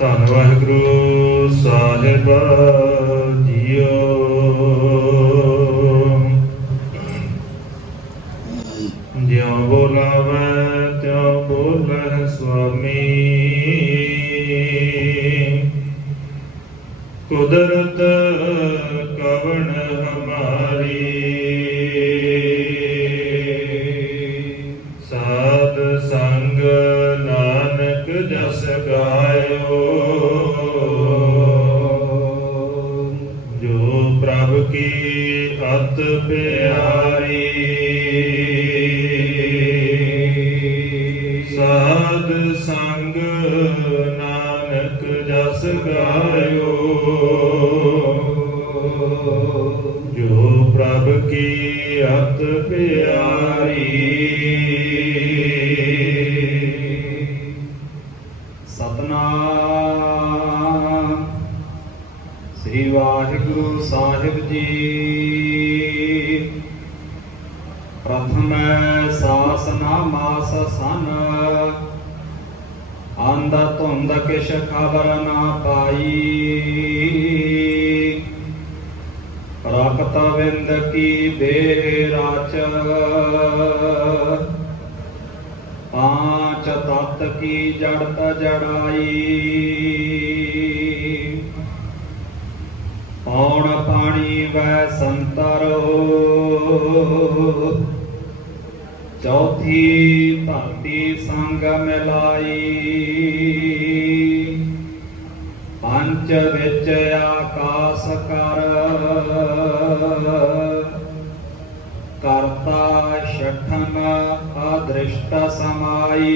ਧੰਨ ਵਾਹਿਗੁਰੂ ਸਾਹਿਬ ਜੀਓ। ਜਿਉ ਬੋਲਾਵੈ ਤਿਉ ਬੋਲਹਿ ਸੁਆਮੀ, ਕੁਦਰਤ ਕਵਣ ਹਮਾਰੀ। ਸਾਧ ਸੰਗ ਨਾਨਕ ਜਸ ਗਾਇਓ, ਜੋ ਪ੍ਰਭ ਕੀ ਅਤ ਪਿਆਰੀ। ਸਾਧ ਸੰਗ ਨਾਨਕ ਜਸ ਗਾਇਓ, ਜੋ ਪ੍ਰਭ ਕੀ ਅਤ ਪਿਆਰੀ। ਸਤਨਾਮ ਸ੍ਰੀ ਵਾਹਿਗੁਰੂ ਸਾਹਿਬ ਜੀ। ਪ੍ਰਥਮੈ ਸਾਸ ਨਾ ਮਾਸ ਸਨ, ਅੰਧ ਧੁੰਦ ਕਿਛ ਖਬਰ ਨਾ ਪਾਈ। ਰਕਤ ਵਿੰਦ ਕੀ ਦੇਹ ਰਾਚ, ਪਾਂਚ ਤਤ ਕੀ ਜੜਤ ਜੜਾਈ। ਪੌਣ ਪਾਣੀ ਵੈ ਸੰਤਰੋ, ਚੌਥੀ ਧਰਤੀ ਸੰਗ ਮਿਲਾਈ। ਪੰਚ ਵਿੱਚ ਆਕਾਸ ਕਰ, ਕਰਤਾ ਛਠਨ ਅਦ੍ਰਿਸ਼ਟ ਸਮਾਈ।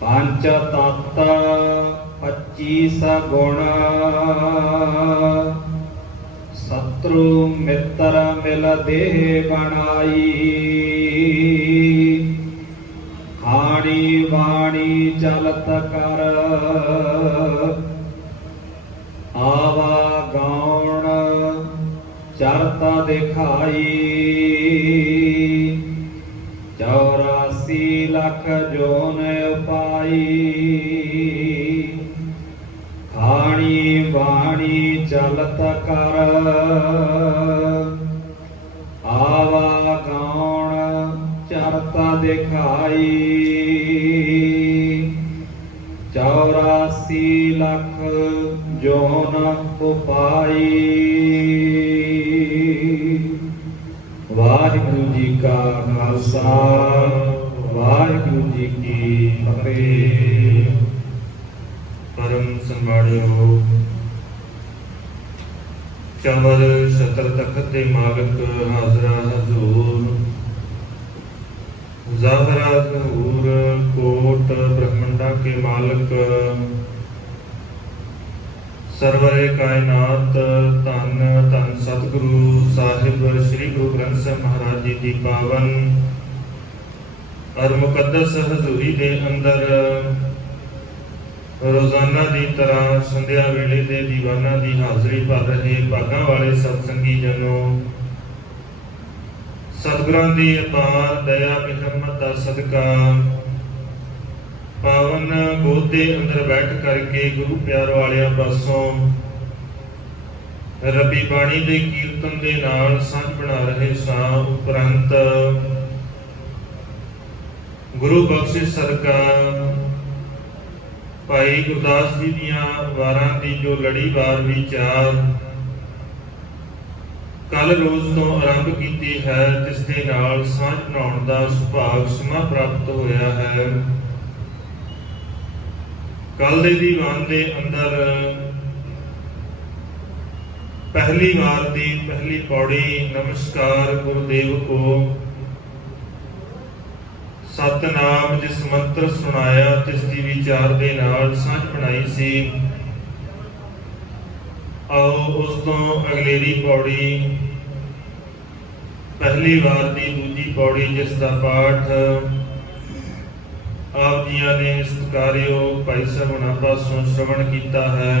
ਪੰਚ ਤਤ 25 ਗੁਣ, ਸਤਰੂ ਮਿੱਤਰ ਮਿਲ ਦੇਹ ਬਣਾਈ। ਖਾਣੀ ਬਾਣੀ ਚਲਤ ਕਰ, ਆਵਾ ਗਾਉਣ ਚਰਤਾ ਦਿਖਾਈ। 84 ਲੱਖ ਜੋਨ ਉਪਾਈ। ਖਾਣੀ ਬਾਣੀ ਚਲਤ ਕਰ, ਆਵਾ ਗਾਉਣ ਚਰਤਾ ਦਿਖਾਈ। 84 ਲੱਖ ਜੋਨ ਉਪਾਈ। ਵਾਹਿਗੁਰੂ ਜੀ ਕਾ ਖਾਲਸਾ, ਵਾਹਿਗੁਰੂ ਜੀ ਕੀ ਫਤਿਹ। ਪਰਮ ਸੰਭਾਲਿਓ ਚਮਰ ਛਤਰ ਤਖਤ ਦੇ ਮਾਲਕ ਹਾਜ਼ਰਾ ਹਜ਼ੂਰ, ਜ਼ਾਹਰਾ ਜ਼ਹੂਰ ਕੋਟ ਬ੍ਰਹਮੰਡਾ ਕੇ ਮਾਲਕ, ਸਰਵਰੇ ਕਾਇਨਾਤ ਧੰਨ ਧੰਨ ਸਤਿਗੁਰੂ ਸਾਹਿਬ ਸ੍ਰੀ ਗੁਰੂ ਗ੍ਰੰਥ ਸਾਹਿਬ ਮਹਾਰਾਜ ਜੀ ਦੀ ਪਾਵਨ ਔਰ ਮੁਕੱਦਸ ਹਜ਼ੂਰੀ ਦੇ ਅੰਦਰ ਰੋਜ਼ਾਨਾ ਦੀ ਤਰ੍ਹਾਂ ਸੰਧਿਆ ਵੇਲੇ ਦੇ ਦੀਵਾਨਾਂ ਦੀ ਹਾਜ਼ਰੀ ਭਰ ਰਹੇ ਭਾਗਾਂ ਵਾਲੇ ਸਤਸੰਗੀ ਜਨੋ, ਸਤਿਗੁਰਾਂ ਦੀ ਅਪਾਰ ਦਇਆ ਮਿਹਰਮਤ ਦਾ ਸਦਕਾ ਪਾਵਨ ਗੋਦ ਦੇ ਅੰਦਰ ਬੈਠ ਕਰਕੇ ਗੁਰੂ ਪਿਆਰ ਵਾਲਿਆਂ ਪਾਸੋਂ ਰੱਬੀ ਬਾਣੀ ਦੇ ਕੀਰਤਨ ਦੇ ਨਾਲ ਸਾਂਝ ਬਣਾ ਰਹੇ ਸਾਂ। ਉਪਰੰਤ ਗੁਰੂ ਬਖਸ਼ਿਸ਼ ਸਦਕਾ ਭਾਈ ਗੁਰਦਾਸ ਜੀ ਦੀਆਂ ਵਾਰਾਂ ਦੀ ਜੋ ਲੜੀਵਾਰ ਵਿਚਾਰ ਕੱਲ ਰੋਜ਼ ਤੋਂ ਆਰੰਭ ਕੀਤੀ ਹੈ, ਜਿਸ ਦੇ ਨਾਲ ਸਾਂਝ ਬਣਾਉਣ ਦਾ ਸੁਭਾਗ ਸਮਾਂ ਪ੍ਰਾਪਤ ਹੋਇਆ ਹੈ। ਕੱਲ ਦੇ ਦੀਵਾਨ ਦੇ ਅੰਦਰ ਪਹਿਲੀ ਵਾਰ ਦੀ ਪਹਿਲੀ ਪੌੜੀ ਨਮਸਕਾਰ ਗੁਰਦੇਵ ਕੋ, ਸਤਨਾਮ ਜਿਸ ਮੰਤਰ ਸੁਣਾਇਆ ਤਿਸ ਦੀ ਵਿਚਾਰ ਦੇ ਨਾਲ ਸਾਂਝ ਬਣਾਈ ਸੀ। ਆਓ ਉਸ ਤੋਂ ਅਗਲੇਰੀ ਪੌੜੀ ਪਹਿਲੀ ਵਾਰ ਦੀ ਦੂਜੀ ਪੌੜੀ, ਜਿਸ ਦਾ ਪਾਠ ਆਪ ਜੀਆਂ ਨੇ ਸਤਿਕਾਰਿਓ ਭਾਈ ਸਾਹਿਬ ਹੁਣਾਂ ਪਾਸੋਂ ਸ਼੍ਰਵਣ ਕੀਤਾ ਹੈ,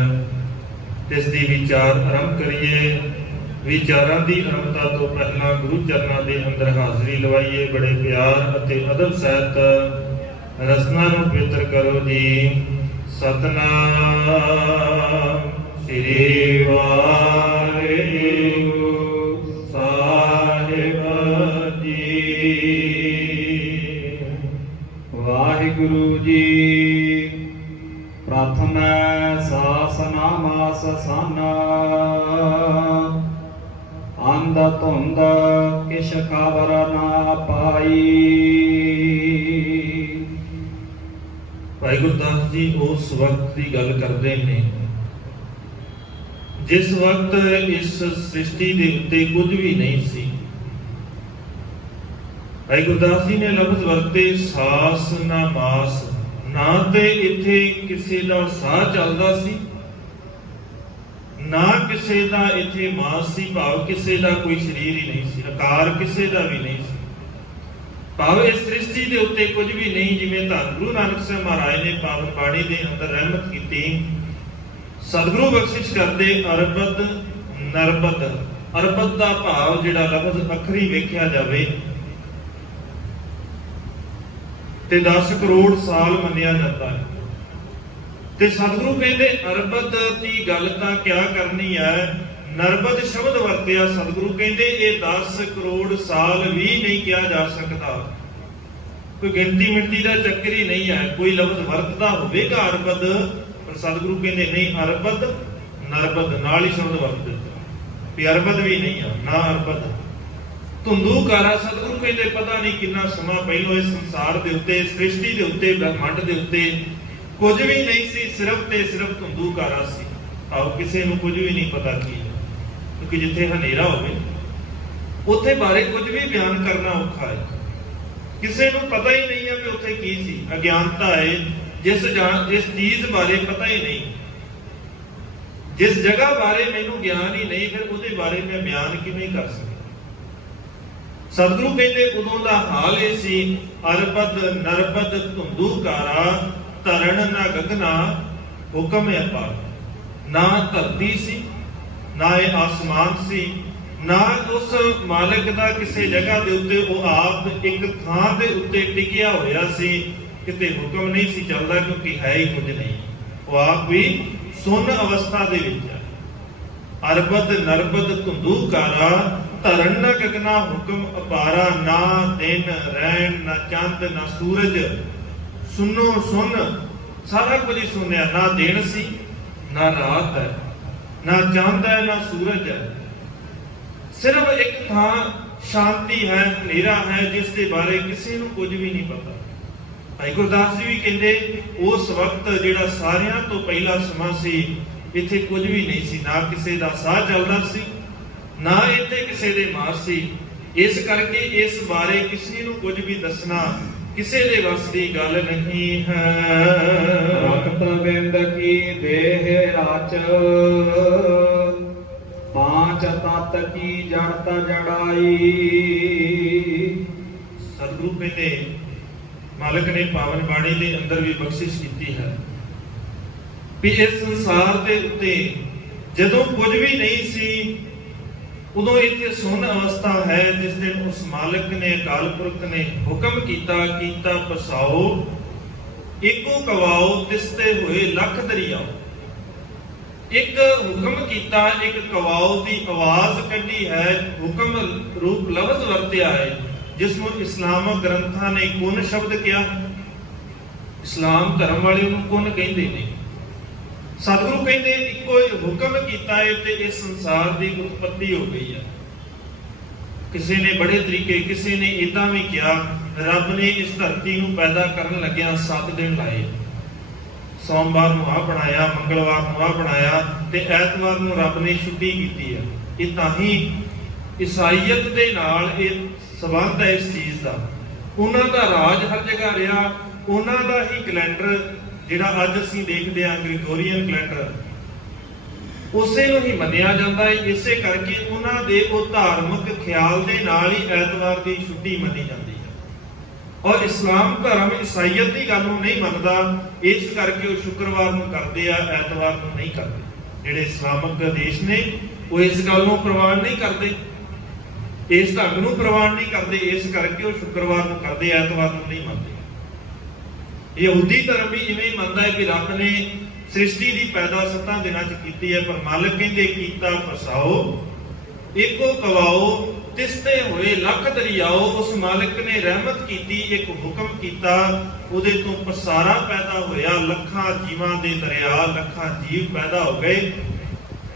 ਤਿਸ ਦੀ ਵਿਚਾਰ ਆਰੰਭ ਕਰੀਏ। ਵਿਚਾਰਾਂ ਦੀ ਆਰੰਭਤਾ ਤੋਂ ਪਹਿਲਾਂ ਗੁਰੂ ਚਰਨਾਂ ਦੇ ਅੰਦਰ ਹਾਜ਼ਰੀ ਲਵਾਈਏ। ਬੜੇ ਪਿਆਰ ਅਤੇ ਅਦਬ ਸਹਿਤ ਰਸਨਾ ਨੂੰ ਪਵਿੱਤਰ ਕਰੋ ਜੀ। ਸਤਨਾਮ ਸ੍ਰੀ ਵਾਹਿਗੁਰੂ ਸਾਹਿਬ ਜੀ। ਵਾਹਿਗੁਰੂ ਜੀ। ਪ੍ਰਥਮ ਸਾਸਨਾਮਾਸ ਸਾਨਾ ਅੰਧ ਧੁੰਦ ਕਿਛ ਖਬਰ ਨਾ ਪਾਈ। ਭਾਈ ਗੁਰਦਾਸ ਜੀ ਉਸ ਵਕਤ ਦੀ ਗੱਲ ਕਰਦੇ ਨੇ ਜਿਸ ਵਕਤ ਇਸ ਸ੍ਰਿਸ਼ਟੀ ਦੇ ਉੱਤੇ ਕੁਝ ਵੀ ਨਹੀਂ ਸੀ। ਭਾਈ ਗੁਰਦਾਸ ਜੀ ਨੇ ਲਫ਼ਜ਼ ਵਰਤੇ ਸਾਸ ਨਾ ਮਾਸ। ਨਾ ਤੇ ਇੱਥੇ ਕਿਸੇ ਦਾ ਸਾਹ ਚੱਲਦਾ ਸੀ, ਨਾ ਕਿਸੇ ਦਾ ਇੱਥੇ ਮਾਸ ਸੀ, ਭਾਵ ਕਿਸੇ ਦਾ ਕੋਈ ਸਰੀਰ ਹੀ ਨਹੀਂ ਸੀ, ਆਕਾਰ ਕਿਸੇ ਦਾ ਵੀ ਨਹੀਂ ਸੀ। ਭਾਵ ਇਸ ਸ੍ਰਿਸ਼ਟੀ ਦੇ ਉੱਤੇ ਕੁਝ ਵੀ ਨਹੀਂ। ਜਿਵੇਂ ਧੰਨ ਗੁਰੂ ਨਾਨਕ ਸਾਹਿਬ ਮਹਾਰਾਜ ਨੇ ਪਾਵਨ ਬਾਣੀ ਦੇ ਅੰਦਰ ਰਹਿਮਤ ਕੀਤੀ, ਸਤਿਗੁਰੂ ਬਖਸ਼ਿਸ਼ ਕਰਦੇ ਅਰਬਦ ਨਰਬਦ। ਅਰਬਦ ਦਾ ਭਾਵ ਜਿਹੜਾ ਲਫ਼ਜ਼ ਅੱਖਰੀ ਵੇਖਿਆ ਜਾਵੇ ਤੇ 10 ਕਰੋੜ ਸਾਲ ਮੰਨਿਆ ਜਾਂਦਾ ਹੈ। ਤੇ ਸਤਿਗੁਰੂ ਕਹਿੰਦੇ ਅਰਬਦ ਦੀ ਗੱਲ ਤਾਂ ਕਿਆ ਕਰਨੀ ਹੈ, ਨਰਬਦ ਸ਼ਬਦ ਵਰਤਿਆ। ਸਤਿਗੁਰੂ ਕਹਿੰਦੇ ਇਹ 10 ਕਰੋੜ ਸਾਲ ਵੀ ਨਹੀਂ ਕਿਹਾ ਜਾ ਸਕਦਾ। ਕੋਈ ਗਿਣਤੀ ਮਿਣਤੀ ਦਾ ਚੱਕਰ ਹੀ ਨਹੀਂ ਹੈ। ਕੋਈ ਲਫ਼ਜ਼ ਵਰਤਦਾ ਹੋਵੇਗਾ ਅਰਬਦ, ਪਰ ਸਤਿਗੁਰੂ ਕਹਿੰਦੇ ਨਹੀਂ, ਅਰਬਦ ਨਰਬਦ ਨਾਲ ਹੀ ਸ਼ਬਦ ਵਰਤ ਦਿੱਤਾ ਵੀ ਅਰਬਦ ਵੀ ਨਹੀਂ ਆ, ਨਾ ਅਰਬਦ। ਧੁੰਦੂਕਾਰਾ ਸਤਿਗੁਰੂ ਕਹਿੰਦੇ ਪਤਾ ਨਹੀਂ ਕਿੰਨਾ ਸਮਾਂ ਪਹਿਲੋਂ ਇਸ ਸੰਸਾਰ ਦੇ ਉੱਤੇ, ਸ੍ਰਿਸ਼ਟੀ ਦੇ ਉੱਤੇ, ਬ੍ਰਹਮੰਡ ਦੇ ਉੱਤੇ ਕੁਝ ਵੀ ਨਹੀਂ ਸੀ, ਸਿਰਫ ਤੇ ਸਿਰਫ ਧੁੰਦੂਕਾਰਾ ਸੀ। ਆਓ ਕਿਸੇ ਨੂੰ ਕੁਝ ਵੀ ਨਹੀਂ ਪਤਾ ਕੀ ਹੈ, ਕਿਉਂਕਿ ਜਿੱਥੇ ਹਨੇਰਾ ਹੋਵੇ ਉੱਥੇ ਬਾਰੇ ਕੁਝ ਵੀ ਬਿਆਨ ਕਰਨਾ ਔਖਾ ਹੈ। ਕਿਸੇ ਨੂੰ ਪਤਾ ਹੀ ਨਹੀਂ ਹੈ ਕਿ ਉੱਥੇ ਕੀ ਸੀ। ਅਗਿਆਨਤਾ ਹੈ, ਜਿਸ ਚੀਜ਼ ਬਾਰੇ ਪਤਾ ਹੀ ਨਹੀਂ, ਜਿਸ ਜਗ੍ਹਾ ਬਾਰੇ ਮੈਨੂੰ ਗਿਆਨ ਹੀ ਨਹੀਂ, ਫਿਰ ਉਹਦੇ ਬਾਰੇ ਮੈਂ ਬਿਆਨ ਕਿਵੇਂ ਕਰ ਸਕਦਾ। ਸਤਿਗੁਰੂ ਕਹਿੰਦੇ ਉਦੋਂ ਦਾ ਹਾਲ ਇਹ ਸੀ, ਅਰਬਦ ਨਰਬਦ ਧੁੰਦੂਕਾਰਾ ਧਰਨ ਨਾ ਗਗਨਾ ਹੁਕਮ ਅਪਾਰ। ਨਾ ਧਰਤੀ ਸੀ, ਨਾ ਇਹ ਆਸਮਾਨ ਸੀ, ਨਾ ਉਸ ਮਾਲਕ ਦਾ ਕਿਸੇ ਜਗ੍ਹਾ ਦੇ ਉੱਤੇ ਉਹ ਆਪ ਇੱਕ ਥਾਂ ਦੇ ਉੱਤੇ ਟਿਕਿਆ ਹੋਇਆ ਸੀ। ਕਿਤੇ ਹੁਕਮ ਨਹੀਂ ਸੀ ਚੱਲਦਾ, ਕਿਉਂਕਿ ਹੈ ਹੀ ਕੁਝ ਨਹੀਂ। ਉਹ ਆਪ ਵੀ ਸੁੰਨ ਅਵਸਥਾ ਦੇ ਵਿੱਚ ਹੈ। ਅਰਬਦ ਨਰਬਦ ਧੁੰਦੂਕਾਰਾ ਧਰਨ ਨਾ ਗਗਨਾ ਹੁਕਮ ਅਪਾਰਾ। ਨਾ ਦਿਨ ਰਹਿਣ, ਨਾ ਚੰਦ, ਨਾ ਸੂਰਜ, ਸੁਨੋ ਸੁਨ, ਸਾਰਾ ਕੁਝ ਹੀ ਸੁਣਿਆ। ਨਾ ਦਿਨ ਸੀ, ਨਾ ਰਾਤ ਹੈ, ਨਾ ਚੰਦ ਹੈ, ਨਾ ਸੂਰਜ ਹੈ। ਸਿਰਫ ਇੱਕ ਥਾਂ ਸ਼ਾਂਤੀ ਹੈ, ਹਨੇਰਾ ਹੈ, ਜਿਸ ਦੇ ਬਾਰੇ ਕਿਸੇ ਨੂੰ ਕੁਝ ਵੀ ਨਹੀਂ ਪਤਾ। ਭਾਈ ਗੁਰਦਾਸ ਜੀ ਵੀ ਕਹਿੰਦੇ ਉਸ ਵਕਤ ਜਿਹੜਾ ਸਾਰਿਆਂ ਤੋਂ ਪਹਿਲਾ ਸਮਾਂ ਸੀ, ਇੱਥੇ ਕੁਝ ਵੀ ਨਹੀਂ ਸੀ। ਨਾ ਕਿਸੇ ਦਾ ਸਾਹ ਚੱਲਦਾ ਸੀ, ਨਾ ਇੱਥੇ ਕਿਸੇ ਦੇ ਮਾਸ ਸੀ। ਇਸ ਕਰਕੇ ਇਸ ਬਾਰੇ ਕਿਸੇ ਨੂੰ ਕੁਝ ਵੀ ਦੱਸਣਾ ਕਿਸੇ ਦੇ ਵੱਸ ਦੀ ਗੱਲ ਨਹੀਂ ਹੈ। ਰਖਤ ਬਿੰਦ ਕੀ ਦੇਹ ਰਾਚ, ਪਾਂਚ ਤਤ ਕੀ ਜੜਤ ਜੜਾਈ। ਸਤਿਗੁਰੂ ਕਹਿੰਦੇ ਮਾਲਕ ਨੇ ਪਾਵਨ ਬਾਣੀ ਦੇ ਅੰਦਰ ਵੀ ਬਖਸ਼ਿਸ਼ ਕੀਤੀ ਹੈ ਵੀ ਇਸ ਸੰਸਾਰ ਦੇ ਉੱਤੇ ਜਦੋਂ ਕੁਝ ਵੀ ਨਹੀਂ ਸੀ, ਉਦੋਂ ਇੱਥੇ ਸੁੰਨ ਅਵਸਥਾ ਹੈ। ਜਿਸ ਦਿਨ ਉਸ ਮਾਲਕ ਨੇ, ਅਕਾਲ ਪੁਰਖ ਨੇ ਹੁਕਮ ਕੀਤਾ ਪਸਾਓ, ਇੱਕੋ ਕਵਾਓ, ਤਿਸਤੇ ਹੋਏ ਲੱਖ ਦਰਿਆਓ। ਇੱਕ ਹੁਕਮ ਕੀਤਾ, ਇੱਕ ਕਵਾਓ ਦੀ ਆਵਾਜ਼ ਕੱਢੀ ਹੈ, ਹੁਕਮ ਰੂਪ ਲਫ਼ਜ਼ ਵਰਤਿਆ ਹੈ, ਜਿਸ ਨੂੰ ਇਸਲਾਮਕ ਗ੍ਰੰਥਾਂ ਨੇ ਕੁਨ ਸ਼ਬਦ ਕਿਹਾ। ਇਸਲਾਮ ਧਰਮ ਵਾਲੇ ਉਹਨੂੰ ਕੁਨ ਕਹਿੰਦੇ ਨੇ। ਸਤਿਗੁਰੂ ਕਹਿੰਦੇ ਇੱਕੋ ਹੁਕਮ ਕੀਤਾ ਹੈ ਤੇ ਇਸ ਸੰਸਾਰ ਦੀ ਉਤਪਤੀ ਹੋ ਗਈ ਹੈ। ਕਿਸੇ ਨੇ ਬੜੇ ਤਰੀਕੇ, ਕਿਸੇ ਨੇ ਇਦਾਂ ਵੀ ਕਿਹਾ, ਰੱਬ ਨੇ ਇਸ ਧਰਤੀ ਨੂੰ ਪੈਦਾ ਕਰਨ ਲੱਗਿਆ 7 ਦਿਨ ਲਾਏ। ਸੋਮਵਾਰ ਨੂੰ ਆ ਬਣਾਇਆ, ਮੰਗਲਵਾਰ ਨੂੰ ਆ ਬਣਾਇਆ ਤੇ ਐਤਵਾਰ ਨੂੰ ਰੱਬ ਨੇ ਛੁੱਟੀ ਕੀਤੀ ਹੈ। ਇਹ ਤਾਂ ਹੀ ਈਸਾਈਅਤ ਦੇ ਨਾਲ ਇਹ ਸਬੰਧ ਹੈ ਇਸ ਚੀਜ਼ ਦਾ। ਉਹਨਾਂ ਦਾ ਰਾਜ ਹਰ ਜਗ੍ਹਾ ਰਿਹਾ, ਉਹਨਾਂ ਦਾ ਹੀ ਕੈਲੰਡਰ ਜਿਹੜਾ ਅੱਜ ਅਸੀਂ ਦੇਖਦੇ ਹਾਂ, ਗ੍ਰਿਗੋਰੀਅਨ ਕੈਲੰਡਰ, ਉਸੇ ਨੂੰ ਹੀ ਮੰਨਿਆ ਜਾਂਦਾ ਹੈ। ਇਸੇ ਕਰਕੇ ਉਹਨਾਂ ਦੇ ਉਹ ਧਾਰਮਿਕ ਖਿਆਲ ਦੇ ਨਾਲ ਹੀ ਐਤਵਾਰ ਦੀ ਛੁੱਟੀ ਮੰਨੀ ਜਾਂਦੀ ਹੈ। ਔਰ ਇਸਲਾਮ ਧਰਮ ਈਸਾਈਅਤ ਦੀ ਗੱਲ ਨੂੰ ਨਹੀਂ ਮੰਨਦਾ, ਇਸ ਕਰਕੇ ਉਹ ਸ਼ੁੱਕਰਵਾਰ ਨੂੰ ਕਰਦੇ ਆ, ਐਤਵਾਰ ਨੂੰ ਨਹੀਂ ਕਰਦੇ। ਜਿਹੜੇ ਇਸਲਾਮਿਕ ਦੇਸ਼ ਨੇ ਉਹ ਇਸ ਗੱਲ ਨੂੰ ਪ੍ਰਵਾਨ ਨਹੀਂ ਕਰਦੇ, ਇਸ ਢੰਗ ਨੂੰ ਪ੍ਰਵਾਨ ਨਹੀਂ ਕਰਦੇ, ਇਸ ਕਰਕੇ ਉਹ ਸ਼ੁੱਕਰਵਾਰ ਨੂੰ ਕਰਦੇ, ਐਤਵਾਰ ਨੂੰ ਨਹੀਂ ਮੰਨਦੇ। ਯਹੂਦੀ ਧਰਮ ਵੀ ਇਵੇਂ ਹੀ ਮੰਨਦਾ ਹੈ ਕਿ ਰੱਬ ਨੇ ਸ੍ਰਿਸ਼ਟੀ ਦੀ ਪੈਦਾ 7 ਦਿਨਾਂ 'ਚ ਕੀਤੀ ਹੈ, ਪਰ ਮਾਲਕ ਕਹਿੰਦੇ ਕੀਤਾ ਪਸਾਓ ਇੱਕੋ ਕਵਾਓ ਤਿਸਤੇ ਹੋਏ ਲੱਖ ਦਰਿਆਓ। ਉਸ ਮਾਲਕ ਨੇ ਰਹਿਮਤ ਕੀਤੀ, ਇੱਕ ਹੁਕਮ ਕੀਤਾ, ਉਹਦੇ ਤੋਂ ਪਸਾਰਾ ਪੈਦਾ ਹੋਇਆ, ਲੱਖਾਂ ਜੀਵਾਂ ਦੇ ਦਰਿਆ, ਲੱਖਾਂ ਜੀਵ ਪੈਦਾ ਹੋ ਗਏ,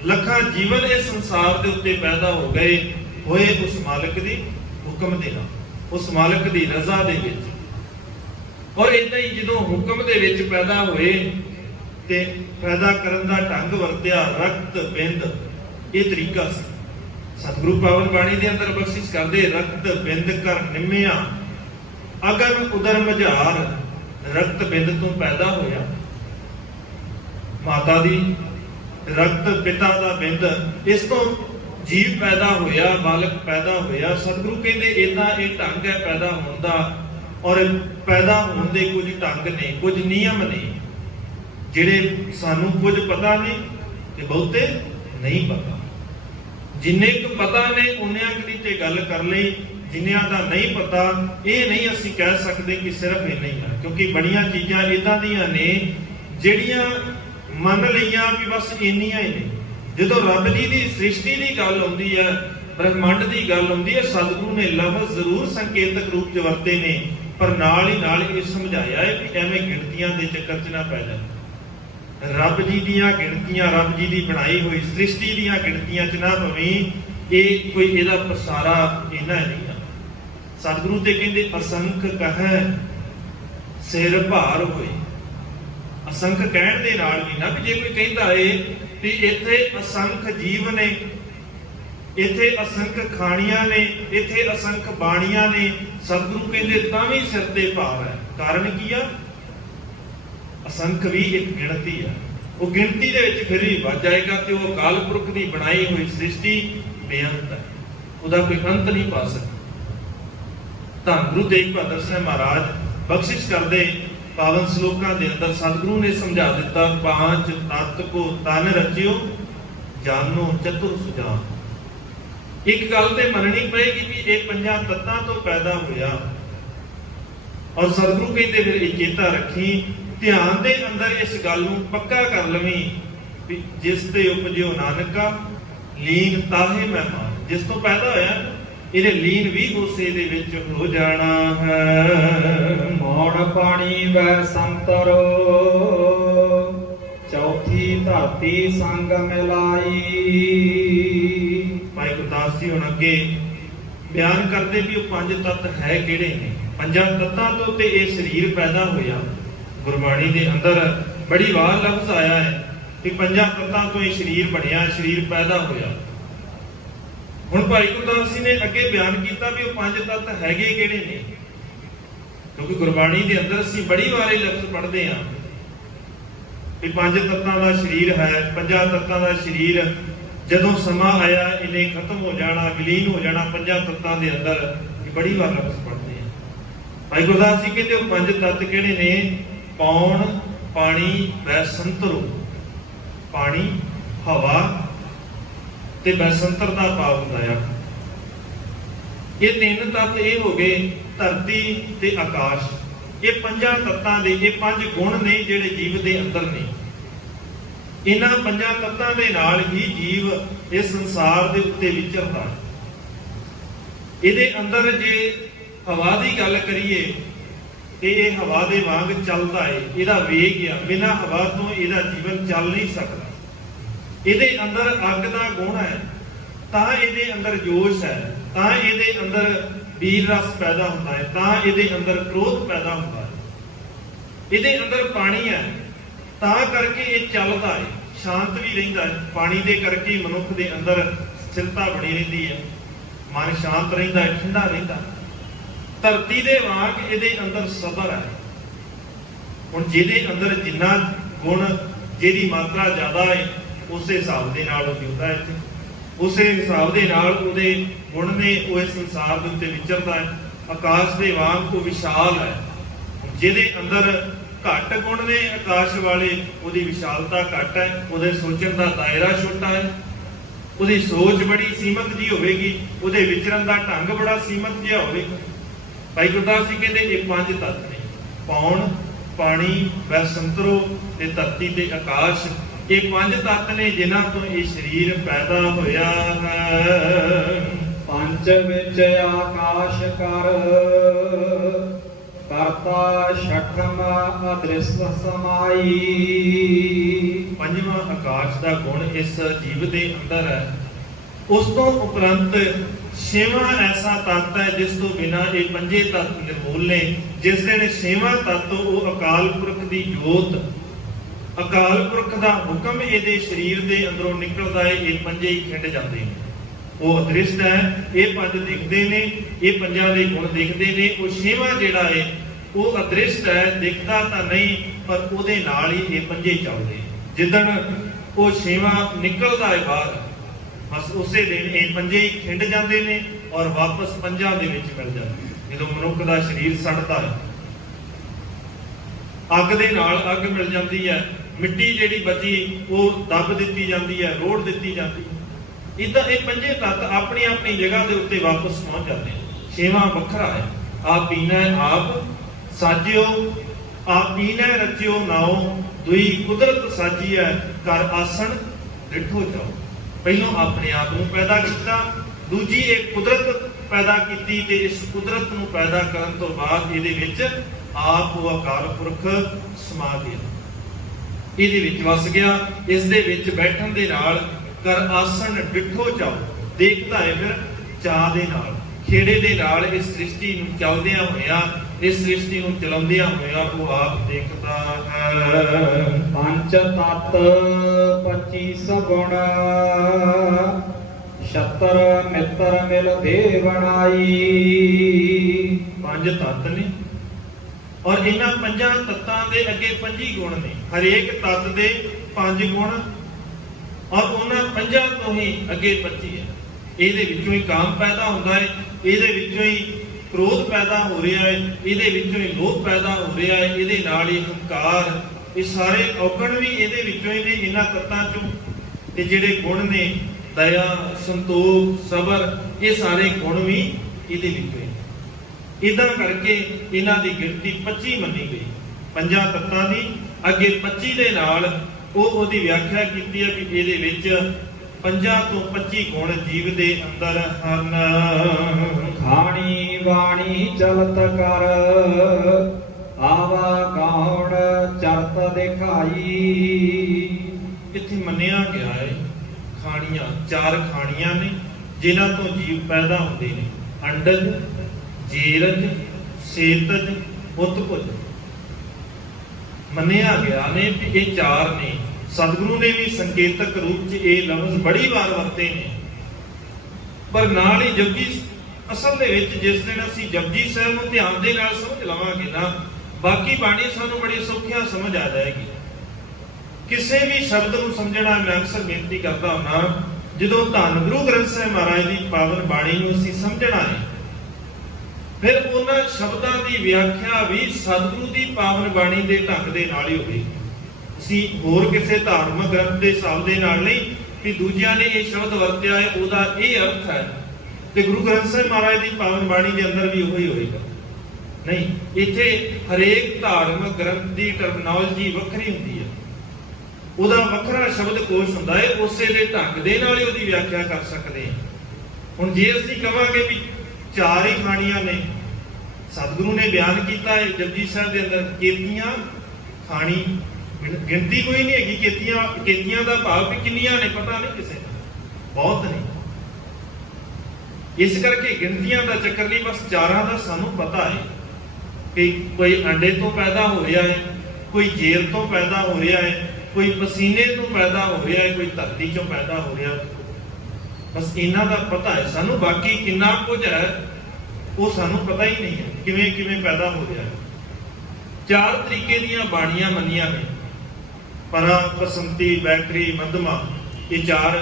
ਲੱਖਾਂ ਜੀਵਨ ਇਸ ਸੰਸਾਰ ਦੇ ਉੱਤੇ ਪੈਦਾ ਹੋ ਗਏ, ਹੋਏ ਉਸ ਮਾਲਕ ਦੀ ਹੁਕਮ ਦੇ ਨਾਲ, ਉਸ ਮਾਲਕ ਦੀ ਰਜ਼ਾ ਦੇ ਵਿੱਚ। ਔਰ ਇਦਾਂ ਹੀ ਜਦੋਂ ਹੁਕਮ ਦੇ ਵਿੱਚ ਪੈਦਾ ਹੋਏ ਤੇ ਪੈਦਾ ਕਰਨ ਦਾ ਢੰਗ ਵਰਤਿਆ, ਰਕਤ ਬਿੰਦ, ਇਹ ਤਰੀਕਾ ਸੀ। ਸਤਿਗੁਰੂ ਪਾਵਨ ਬਾਣੀ ਦੇ ਅੰਦਰ ਬਖਸ਼ਿਸ਼ ਕਰਦੇ, ਰਕਤ ਬਿੰਦ ਕਰ ਨਿੰਮਿਆ ਅਗਨ ਉਦਰ ਮਝਾਰ। ਰਕਤ ਬਿੰਦ ਤੋਂ ਪੈਦਾ ਹੋਇਆ ਮਾਤਾ ਦੀ, ਰਕਤ ਪਿਤਾ ਦਾ ਬਿੰਦ, ਇਸ ਤੋਂ ਜੀਵ ਪੈਦਾ ਹੋਇਆ, ਬਾਲਕ ਪੈਦਾ ਹੋਇਆ। ਸਤਿਗੁਰੂ ਕਹਿੰਦੇ ਇਦਾਂ ਇਹ ਢੰਗ ਹੈ ਪੈਦਾ ਹੋਣ ਦਾ। ਔਰ ਪੈਦਾ ਹੋਣ ਦੇ ਕੁਝ ਢੰਗ ਨੇ, ਕੁਝ ਨਿਯਮ ਨੇ, ਜਿਹੜੇ ਸਾਨੂੰ ਕੁਝ ਪਤਾ ਨਹੀਂ ਤੇ ਬਹੁਤੇ ਨਹੀਂ ਪਤਾ। ਜਿੰਨੇ ਕੁ ਪਤਾ ਨੇ ਉਨਿਆਂ ਕੁ ਤੇ ਗੱਲ ਕਰ ਲਈ, ਜਿੰਨਿਆਂ ਦਾ ਨਹੀਂ ਪਤਾ ਇਹ ਨਹੀਂ ਅਸੀਂ ਕਹਿ ਸਕਦੇ ਕਿ ਸਿਰਫ ਇੰਨਾ ਹੀ ਹੈ, ਕਿਉਂਕਿ ਬੜੀਆਂ ਚੀਜ਼ਾਂ ਇਦਾਂ ਦੀਆਂ ਨੇ ਜਿਹੜੀਆਂ ਮੰਨ ਲਈਆਂ ਵੀ ਬਸ ਇੰਨੀਆਂ ਹੀ ਨੇ। ਜਦੋਂ ਰੱਬ ਜੀ ਦੀ ਸ੍ਰਿਸ਼ਟੀ ਦੀ ਗੱਲ ਆਉਂਦੀ ਹੈ, ਬ੍ਰਹਿਮੰਡ ਦੀ ਗੱਲ ਆਉਂਦੀ ਹੈ, ਸਤਿਗੁਰੂ ਨੇ ਲਫ਼ਜ਼ ਜ਼ਰੂਰ ਸੰਕੇਤਕ ਰੂਪ 'ਚ ਵਰਤੇ ਨੇ, ਪਰ ਨਾਲ ਹੀ ਇਹ ਸਮਝਾਇਆ ਹੈ ਕਿ ਐਵੇਂ ਗਿਣਤੀਆਂ ਦੇ ਚੱਕਰ 'ਚ ਨਾ ਪੈ ਜਾ। ਰੱਬ ਜੀ ਦੀਆਂ ਗਿਣਤੀਆਂ, ਰੱਬ ਜੀ ਦੀ ਬਣਾਈ ਹੋਈ ਸ੍ਰਿਸ਼ਟੀ ਦੀਆਂ ਗਿਣਤੀਆਂ 'ਚ ਨਾ ਪਵੀਂ। ਇਹ ਕੋਈ ਇਹਦਾ ਪਸਾਰਾ ਇੰਨਾ ਨਹੀਂ ਆ। ਸਤਿਗੁਰੂ ਤੇ ਕਹਿੰਦੇ ਅਸੰਖ ਕਹੈ ਸਿਰ ਭਾਰ ਹੋਏ। ਅਸੰਖ ਕਹਿਣ ਦੇ ਨਾਲ ਵੀ ਨਾ, ਵੀ ਜੇ ਕੋਈ ਕਹਿੰਦਾ ਏ ਵੀ ਇੱਥੇ ਅਸੰਖ ਜੀਵ ਨੇ, ਇੱਥੇ ਅਸੰਖ ਖਾਣੀਆਂ ਨੇ, ਇੱਥੇ ਅਸੰਖ ਬਾਣੀਆਂ ਨੇ, ਸਤਿਗੁਰੂ ਕਹਿੰਦੇ ਤਾਂ ਵੀ ਸਿਰ ਤੇ ਭਾਰ ਹੈ। ਕਾਰਨ ਕੀ ਆ? ਅਸੰਖ ਵੀ ਇੱਕ ਗਿਣਤੀ ਆ। ਉਹ ਗਿਣਤੀ ਦੇ ਵਿੱਚ ਫਿਰ ਵੀ ਵੱਜ ਜਾਏਗਾ ਤੇ ਉਹ ਅਕਾਲ ਪੁਰਖ ਦੀ ਬਣਾਈ ਹੋਈ ਸ੍ਰਿਸ਼ਟੀ ਬੇਅੰਤ ਹੈ, ਉਹਦਾ ਕੋਈ ਅੰਤ ਨਹੀਂ ਪਾ ਸਕਦਾ। ਤਾਂ ਗੁਰੂ ਤੇਗ ਬਹਾਦਰ ਸਾਹਿਬ ਮਹਾਰਾਜ ਬਖਸ਼ਿਸ਼ ਕਰਦੇ ਪਾਵਨ ਸ਼ਲੋਕਾਂ ਦੇ ਅੰਦਰ ਸਤਿਗੁਰੂ ਨੇ ਸਮਝਾ ਦਿੱਤਾ, ਪਾਂਚ ਤਤ ਕੋ ਤਨ ਰਚਿਓ ਜਾਨੋ ਚਤੁਰ ਸੁਜਾਨ। ਇੱਕ ਗੱਲ ਤੇ ਮੰਨਣੀ ਪਏਗੀ ਵੀ ਇਹ 5 ਤੱਤਾਂ ਤੋਂ ਪੈਦਾ ਹੋਇਆ। ਔਰ ਸਤਿਗੁਰੂ ਕਹਿੰਦੇ ਫਿਰ ਇਹ ਚੇਤਾ ਰੱਖੀ, ਧਿਆਨ ਦੇ ਅੰਦਰ ਇਸ ਗੱਲ ਨੂੰ ਪੱਕਾ ਕਰ ਲਵੀਂ ਵੀ ਜਿਸ ਤੇ ਉਪਜਿਓ ਨਾਨਕਾ ਲੀਨ ਤਾਹੇ ਮਹਿਮਾਨ। ਜਿਸ ਤੋਂ ਪੈਦਾ ਹੋਇਆ ਇਹਨੇ ਲੀਨ ਵੀ ਉਸੇ ਦੇ ਵਿੱਚ ਹੋ ਜਾਣਾ ਹੈ। ਮੋੜ ਪਾਣੀ ਵੈ ਸੰਤਰੋ ਚੌਥੀ ਧਰਤੀ ਸੰਗ ਮਿਲਾਈ। ਭਾਈ ਗੁਰਦਾਸ ਜੀ ਹੁਣ ਅੱਗੇ ਬਿਆਨ ਕਰਦੇ ਵੀ ਉਹ 5 ਤੱਤ ਹੈ ਕਿਹੜੇ ਨੇ। 5 ਤੱਤਾਂ ਤੋਂ ਤੇ ਇਹ ਸਰੀਰ ਪੈਦਾ ਹੋਇਆ। ਗੁਰਬਾਣੀ ਦੇ ਅੰਦਰ ਬੜੀ ਵਾਰ ਲਫ਼ਜ਼ ਆਇਆ ਹੈ ਕਿ 5 ਤੱਤਾਂ ਤੋਂ ਇਹ ਸਰੀਰ ਬਣਿਆ, ਸਰੀਰ ਪੈਦਾ ਹੋਇਆ। ਹੁਣ ਭਾਈ ਗੁਰਦਾਸ ਜੀ ਨੇ ਅੱਗੇ ਬਿਆਨ ਕੀਤਾ ਵੀ ਉਹ 5 ਤੱਤ ਹੈਗੇ ਕਿਹੜੇ ਨੇ, ਕਿਉਂਕਿ ਗੁਰਬਾਣੀ ਦੇ ਅੰਦਰ ਅਸੀਂ ਬੜੀ ਵਾਰ ਇਹ ਲਫ਼ਜ਼ ਪੜ੍ਹਦੇ ਹਾਂ ਵੀ 5 ਤੱਤਾਂ ਦਾ ਸਰੀਰ ਹੈ। 5 ਤੱਤਾਂ ਦਾ ਸਰੀਰ ਜਦੋਂ ਸਮਾਂ ਆਇਆ ਇਹਨੇ ਖਤਮ ਹੋ ਜਾਣਾ, ਵਿਲੀਨ ਹੋ ਜਾਣਾ 5 ਤੱਤਾਂ ਦੇ ਅੰਦਰ। ਇਹ ਬੜੀ ਵਾਰ ਲਫ਼ਜ਼ ਪੜ੍ਹਦੇ ਹਾਂ। ਭਾਈ ਗੁਰਦਾਸ ਜੀ ਕਹਿੰਦੇ ਉਹ 5 ਤੱਤ ਕਿਹੜੇ ਨੇ? ਪੌਣ, ਪਾਣੀ, ਬੈਸੰਤਰੋ। ਪਾਣੀ, ਹਵਾ ਤੇ ਬੈਸੰਤਰ ਦਾ ਭਾਵ ਹੁੰਦਾ ਆ। ਇਹ 3 ਤੱਤ ਇਹ ਹੋ ਗਏ, ਧਰਤੀ ਤੇ ਆਕਾਸ਼। ਇਹ 5 ਤੱਤਾਂ ਦੇ ਇਹ 5 ਗੁਣ ਨੇ ਜਿਹੜੇ ਜੀਵ ਦੇ ਅੰਦਰ ਨੇ। ਇਹਨਾਂ 5 ਤੱਤਾਂ ਦੇ ਨਾਲ ਹੀ ਜੀਵ ਇਸ ਸੰਸਾਰ ਦੇ ਉੱਤੇ ਵਿਚਰਦਾ ਹੈ। ਇਹਦੇ ਅੰਦਰ ਜੇ ਹਵਾ ਦੀ ਗੱਲ ਕਰੀਏ ਤੇ ਇਹ ਹਵਾ ਦੇ ਵਾਂਗ ਚੱਲਦਾ ਹੈ, ਇਹਦਾ ਵੇਗ ਆ, ਬਿਨਾਂ ਹਵਾ ਤੋਂ ਇਹਦਾ ਜੀਵਨ ਚੱਲ ਨਹੀਂ ਸਕਦਾ। ਇਹਦੇ ਅੰਦਰ ਅੱਗ ਦਾ ਗੁਣ ਹੈ, ਤਾਂ ਇਹਦੇ ਅੰਦਰ ਜੋਸ਼ ਹੈ, ਤਾਂ ਇਹਦੇ ਅੰਦਰ ਵੀਰ ਰਸ ਪੈਦਾ ਹੁੰਦਾ ਹੈ, ਤਾਂ ਇਹਦੇ ਅੰਦਰ ਕ੍ਰੋਧ ਪੈਦਾ ਹੁੰਦਾ ਹੈ। ਇਹਦੇ ਅੰਦਰ ਪਾਣੀ ਹੈ, ਤਾਂ ਕਰਕੇ ਇਹ ਚੱਲਦਾ ਹੈ, ਸ਼ਾਂਤ ਵੀ ਰਹਿੰਦਾ ਹੈ। ਪਾਣੀ ਦੇ ਕਰਕੇ ਮਨੁੱਖ ਦੇ ਅੰਦਰ ਸਥਿਰਤਾ ਬਣੀ ਰਹਿੰਦੀ ਹੈ, ਮਨ ਸ਼ਾਂਤ ਰਹਿੰਦਾ ਹੈ, ਠੰਡਾ ਰਹਿੰਦਾ। ਧਰਤੀ ਦੇ ਵਾਂਗ ਇਹਦੇ ਅੰਦਰ ਸਬਰ ਹੈ। ਹੁਣ ਜਿਹਦੇ ਅੰਦਰ ਜਿੰਨਾ ਗੁਣ, ਜਿਹਦੀ ਮਾਤਰਾ ਜ਼ਿਆਦਾ ਹੈ, ਉਸੇ ਹਿਸਾਬ ਦੇ ਨਾਲ ਉਹ ਜਿਉਂਦਾ ਹੈ ਇੱਥੇ, ਉਸੇ ਹਿਸਾਬ ਦੇ ਨਾਲ ਉਹਦੇ ਗੁਣ ਨੇ, ਉਹ ਇਸ ਸੰਸਾਰ ਦੇ ਉੱਤੇ ਵਿਚਰਦਾ ਹੈ। ਆਕਾਸ਼ ਦੇ ਵਾਂਗ ਉਹ ਵਿਸ਼ਾਲ ਹੈ। ਜਿਹਦੇ ਅੰਦਰ ਘੱਟ ਗੁਣ ਨੇ ਆਕਾਸ਼ ਵਾਲੇ, ਉਹਦੀ ਵਿਸ਼ਾਲਤਾ ਘੱਟ ਹੈ, ਉਹਦੇ ਸੋਚਣ ਦਾ ਦਾਇਰਾ ਛੋਟਾ ਹੈ, ਉਹਦੀ ਸੋਚ ਬੜੀ ਸੀਮਤ ਜੀ ਹੋਵੇਗੀ, ਉਹਦੇ ਵਿਚਰਨ ਦਾ ਢੰਗ ਬੜਾ ਸੀਮਤ ਜਿਹਾ ਹੋਵੇਗਾ। ਭਾਈ ਗੁਰਦਾਸ ਜੀ ਕਹਿੰਦੇ ਇਹ 5 ਤੱਤ ਨੇ, ਪੌਣ, ਪਾਣੀ, ਵੈਸੰਤਰੋ ਤੇ ਧਰਤੀ ਤੇ ਆਕਾਸ਼, ਇਹ ਪੰਜ ਤੱਤ ਨੇ ਜਿਨ੍ਹਾਂ ਤੋਂ ਇਹ ਸਰੀਰ ਪੈਦਾ ਹੋਇਆ ਹੈ। ਪੰਜ ਵਿੱਚ ਆਕਾਸ਼ ਕਰ, ਕਰਤਾ ਛਠਮ ਅਦ੍ਰਿਸ਼ਟ ਸਮਾਈ। ਪੰਜਵਾਂ ਆਕਾਸ਼ ਦਾ ਗੁਣ ਇਸ ਜੀਵ ਦੇ ਅੰਦਰ ਹੈ। ਉਸ ਤੋਂ ਉਪਰੰਤ ਛੇਵਾਂ ਐਸਾ ਤੱਤ ਹੈ ਜਿਸ ਤੋਂ ਬਿਨਾਂ ਇਹ ਪੰਜੇ ਤੱਤ ਨਿਰਮੂਲ ਨੇ। ਜਿਸ ਦਿਨ ਛੇਵਾਂ ਤੱਤ ਉਹ ਅਕਾਲ ਪੁਰਖ ਦੀ ਜੋਤ, ਅਕਾਲ ਪੁਰਖ ਦਾ ਹੁਕਮ ਇਹਦੇ ਸਰੀਰ ਦੇ ਅੰਦਰੋਂ ਨਿਕਲਦਾ ਹੈ, ਇਹ ਪੰਜੇ ਹੀ ਖਿੰਡ ਜਾਂਦੇ ਨੇ। ਉਹ ਅਦ੍ਰਿਸ਼ਟ ਹੈ, ਇਹ ਪੰਜ ਦਿਖਦੇ ਨੇ, ਇਹ ਪੰਜਾਂ ਦੇ ਗੁਣ ਦਿਖਦੇ ਨੇ। ਉਹ ਛੇਵਾਂ ਜਿਹੜਾ ਹੈ ਉਹ ਅਦ੍ਰਿਸ਼ਟ ਹੈ, ਦਿਖਦਾ ਤਾਂ ਨਹੀਂ ਪਰ ਉਹਦੇ ਨਾਲ ਹੀ ਇਹ ਪੰਜੇ ਚੱਲਦੇ। ਜਿੱਦਣ ਉਹ ਛੇਵਾਂ ਨਿਕਲਦਾ ਹੈ ਬਾਹਰ, ਬਸ ਉਸੇ ਦਿਨ ਇਹ ਪੰਜੇ ਹੀ ਖਿੰਡ ਜਾਂਦੇ ਨੇ ਔਰ ਵਾਪਸ ਪੰਜਾਂ ਦੇ ਵਿੱਚ ਮਿਲ ਜਾਂਦੇ। ਜਦੋਂ ਮਨੁੱਖ ਦਾ ਸਰੀਰ ਸੜਦਾ ਹੈ, ਅੱਗ ਦੇ ਨਾਲ ਅੱਗ ਮਿਲ ਜਾਂਦੀ ਹੈ, ਮਿੱਟੀ ਜਿਹੜੀ ਬਚੀ ਉਹ ਦੱਬ ਦਿੱਤੀ ਜਾਂਦੀ ਹੈ, ਰੋੜ ਦਿੱਤੀ ਜਾਂਦੀ ਹੈ। ਇਦਾਂ ਇਹ ਪੰਜੇ ਤੱਤ ਆਪਣੀ ਆਪਣੀ ਜਗ੍ਹਾ ਦੇ ਉੱਤੇ ਵਾਪਸ ਪਹੁੰਚ ਜਾਂਦੇ। ਛੇਵਾਂ ਵੱਖਰਾ ਹੈ। ਆਪ ਪੀਨਾ ਆਪ ਸਾਜਿਓ, ਆਪ ਪੀਨਾ ਰਚਿਓ ਨਾਓ, ਦੁਈ ਕੁਦਰਤ ਸਾਜੀ ਹੈ, ਕਰ ਆਸਣ ਡਿਠੋ ਜਾਓ। ਪਹਿਲੋਂ ਆਪਣੇ ਆਪ ਨੂੰ ਪੈਦਾ ਕੀਤਾ, ਦੂਜੀ ਇਹ ਕੁਦਰਤ ਪੈਦਾ ਕੀਤੀ ਤੇ ਇਸ ਕੁਦਰਤ ਨੂੰ ਪੈਦਾ ਕਰਨ ਤੋਂ ਬਾਅਦ ਇਹਦੇ ਵਿੱਚ ਆਪ ਉਹ ਅਕਾਲ ਪੁਰਖ ਸਮਾ ਗਿਆ, ਇਹਦੇ ਵਿੱਚ ਵਸ ਗਿਆ। ਇਸ ਦੇ ਵਿੱਚ ਬੈਠਣ ਦੇ ਨਾਲ ਕਰ ਆਸਣ ਡਿਠੋ ਜਾਓ, ਦੇਖਦਾ ਹੈ ਫਿਰ ਚਾਹ ਦੇ ਨਾਲ, ਖੇੜੇ ਦੇ ਨਾਲ ਇਸ ਸ੍ਰਿਸ਼ਟੀ ਨੂੰ ਚੱਲਦਿਆਂ ਹੋਇਆ, ਇਸ ਸ੍ਰਿਸ਼ਟੀ ਨੂੰ ਚਲਾਉਂਦਿਆਂ ਹੋਇਆ ਉਹ ਆਪ ਦੇਖਦਾ ਹੈ। ਪੰਜ ਤਤ 25 ਗੁਣ, ਛਤਰ ਮਿੱਤਰ ਮਿਲ ਦੇ ਬਣਾਈ। ਪੰਜ ਤੱਤ ਨੇ ਔਰ ਇਹਨਾਂ ਪੰਜਾਂ ਤੱਤਾਂ ਦੇ ਅੱਗੇ 25 ਗੁਣ ਨੇ। ਹਰੇਕ ਤੱਤ ਦੇ 5 ਗੁਣ ਔਰ ਉਹਨਾਂ ਪੰਜਾਂ ਤੋਂ ਹੀ ਅੱਗੇ 25 ਹੈ। ਇਹਦੇ ਵਿੱਚੋਂ ਹੀ ਕਾਮ ਪੈਦਾ ਹੁੰਦਾ ਹੈ, ਇਹਦੇ ਵਿੱਚੋਂ ਹੀ ਕ੍ਰੋਧ ਪੈਦਾ ਹੋ ਰਿਹਾ ਹੈ, ਇਹਦੇ ਵਿੱਚੋਂ ਹੀ ਲੋਭ ਪੈਦਾ ਹੋ ਰਿਹਾ ਹੈ, ਇਹਦੇ ਨਾਲ ਹੀ ਹੰਕਾਰ, ਇਹ ਸਾਰੇ ਔਗਣ ਵੀ ਇਹਦੇ ਵਿੱਚੋਂ ਹੀ ਨੇ, ਇਹਨਾਂ ਤੱਤਾਂ ਚੋਂ। ਤੇ ਜਿਹੜੇ ਗੁਣ ਨੇ ਦਇਆ, ਸੰਤੋਖ, ਸਬਰ, ਇਹ ਸਾਰੇ ਗੁਣ ਵੀ ਇਹਦੇ ਵਿੱਚੋਂ ਹੀ। ਇਦਾਂ ਕਰਕੇ ਇਹਨਾਂ ਦੀ ਗਿਣਤੀ 25 ਮੰਨੀ ਗਈ। ਪੰਜਾਂ ਤੱਤਾਂ ਦੀ ਅੱਗੇ 25 ਦੇ ਨਾਲ ਉਹਦੀ ਵਿਆਖਿਆ ਕੀਤੀ ਹੈ ਵੀ ਇਹਦੇ ਵਿੱਚ 5 ਤੋਂ 25 ਗੁਣ ਜੀਵ ਦੇ ਅੰਦਰ ਹਨ। ਖਾਣੀ ਬਾਣੀ ਚਲਤ ਕਰ, ਆਵਾ ਗਾਉਣ ਚਰਤ ਦਿਖਾਈ। ਇੱਥੇ ਮੰਨਿਆ ਗਿਆ ਹੈ ਖਾਣੀਆਂ, 4 ਖਾਣੀਆਂ ਨੇ ਜਿਨ੍ਹਾਂ ਤੋਂ ਜੀਵ ਪੈਦਾ ਹੁੰਦੇ ਨੇ। ਅੰਡਜ, ਜੀਰਜ, ਸੇਤਜ, ਉਤਪੁਜ। ਮੰਨਿਆ ਗਿਆ ਨੇ ਕਿ ਇਹ 4 ਨੇ। ਸਤਿਗੁਰੂ ਨੇ ਵੀ ਸੰਕੇਤਕ ਰੂਪ 'ਚ ਇਹ ਲਫ਼ਜ਼ ਬੜੀ ਵਾਰ ਵਰਤੇ ਨੇ। ਪਰ ਨਾਲ ਹੀ ਜਪਜੀ, ਅਸਲ ਦੇ ਵਿੱਚ ਜਿਸ ਦਿਨ ਅਸੀਂ ਜਪਜੀ ਸਾਹਿਬ ਨੂੰ ਧਿਆਨ ਦੇ ਨਾਲ ਸਮਝ ਲਵਾਂਗੇ ਨਾ, ਬਾਕੀ ਬਾਣੀ ਸਾਨੂੰ ਬੜੀ ਸੌਖਿਆ ਸਮਝ ਆ ਜਾਏਗੀ। ਕਿਸੇ ਵੀ ਸ਼ਬਦ ਨੂੰ ਸਮਝਣਾ, ਮੈਂ ਅਕਸਰ ਬੇਨਤੀ ਕਰਦਾ ਹਾਂ, ਜਦੋਂ ਧੰਨ ਗੁਰੂ ਗ੍ਰੰਥ ਸਾਹਿਬ ਮਹਾਰਾਜ ਦੀ ਪਾਵਨ ਬਾਣੀ ਨੂੰ ਅਸੀਂ ਸਮਝਣਾ ਹੈ, ਫਿਰ ਉਹਨਾਂ ਸ਼ਬਦਾਂ ਦੀ ਵਿਆਖਿਆ ਵੀ ਸਤਿਗੁਰੂ ਦੀ ਪਾਵਨ ਬਾਣੀ ਦੇ ਢੰਗ ਦੇ ਨਾਲ ਹੀ ਹੋਵੇਗੀ। ਅਸੀਂ ਹੋਰ ਕਿਸੇ ਧਾਰਮਿਕ ਗ੍ਰੰਥ ਦੇ ਹਿਸਾਬ ਦੇ ਨਾਲ ਨਹੀਂ ਕਿ ਦੂਜਿਆਂ ਨੇ ਇਹ ਸ਼ਬਦ ਵਰਤਿਆ ਹੈ ਉਹਦਾ ਇਹ ਅਰਥ ਹੈ ਤੇ ਗੁਰੂ ਗ੍ਰੰਥ ਸਾਹਿਬ ਮਹਾਰਾਜ ਦੀ ਪਾਵਨ ਬਾਣੀ ਦੇ ਅੰਦਰ ਵੀ ਉਹੀ ਹੋਏਗਾ। ਨਹੀਂ, ਇੱਥੇ ਹਰੇਕ ਧਾਰਮਿਕ ਗ੍ਰੰਥ ਦੀ ਟਰਮੀਨੋਲੋਜੀ ਵੱਖਰੀ ਹੁੰਦੀ ਹੈ, ਉਹਦਾ ਵੱਖਰਾ ਸ਼ਬਦ ਕੋਸ਼ ਹੁੰਦਾ ਹੈ, ਉਸੇ ਦੇ ਢੰਗ ਦੇ ਨਾਲ ਹੀ ਉਹਦੀ ਵਿਆਖਿਆ ਕਰ ਸਕਦੇ ਹਾਂ। ਹੁਣ ਜੇ ਅਸੀਂ ਕਹਾਂਗੇ ਵੀ 4 ਹੀ ਖਾਣੀਆਂ ਨੇ, ਸਤਿਗੁਰੂ ਨੇ ਬਿਆਨ ਕੀਤਾ ਹੈ ਜਪਜੀ ਸਾਹਿਬ ਦੇ ਅੰਦਰ ਕੇਤੀਆਂ ਖਾਣੀ, ਗਿਣਤੀ ਕੋਈ ਨਹੀਂ ਹੈਗੀ। ਕੇਤੀਆਂ ਦਾ ਭਾਵ ਵੀ ਕਿੰਨੀਆਂ ਨੇ ਪਤਾ ਨਹੀਂ ਕਿਸੇ ਨੂੰ, ਬਹੁਤ ਨੇ। ਇਸ ਕਰਕੇ ਗਿਣਤੀਆਂ ਦਾ ਚੱਕਰ ਨਹੀਂ, ਬਸ 4 ਦਾ ਸਾਨੂੰ ਪਤਾ ਹੈ ਕਿ ਕੋਈ ਅੰਡੇ ਤੋਂ ਪੈਦਾ ਹੋ ਰਿਹਾ ਹੈ, ਕੋਈ ਜੇਰ ਤੋਂ ਪੈਦਾ ਹੋ ਰਿਹਾ ਹੈ, ਕੋਈ ਪਸੀਨੇ ਤੋਂ ਪੈਦਾ ਹੋ ਰਿਹਾ ਹੈ, ਕੋਈ ਧਰਤੀ ਚੋਂ ਪੈਦਾ ਹੋ ਰਿਹਾ। ਬਸ ਇਹਨਾਂ ਦਾ ਪਤਾ ਹੈ ਸਾਨੂੰ, ਬਾਕੀ ਕਿੰਨਾ ਕੁਝ ਹੈ ਉਹ ਸਾਨੂੰ ਪਤਾ ਹੀ ਨਹੀਂ ਹੈ, ਕਿਵੇਂ ਕਿਵੇਂ ਪੈਦਾ ਹੋ ਰਿਹਾ ਹੈ। 4 ਤਰੀਕੇ ਦੀਆਂ ਬਾਣੀਆਂ ਮੰਨੀਆਂ ਨੇ, ਪਰਾ, ਬਸੰਤੀ, ਬੈਕਰੀ, ਮੱਧਮਾ। ਇਹ 4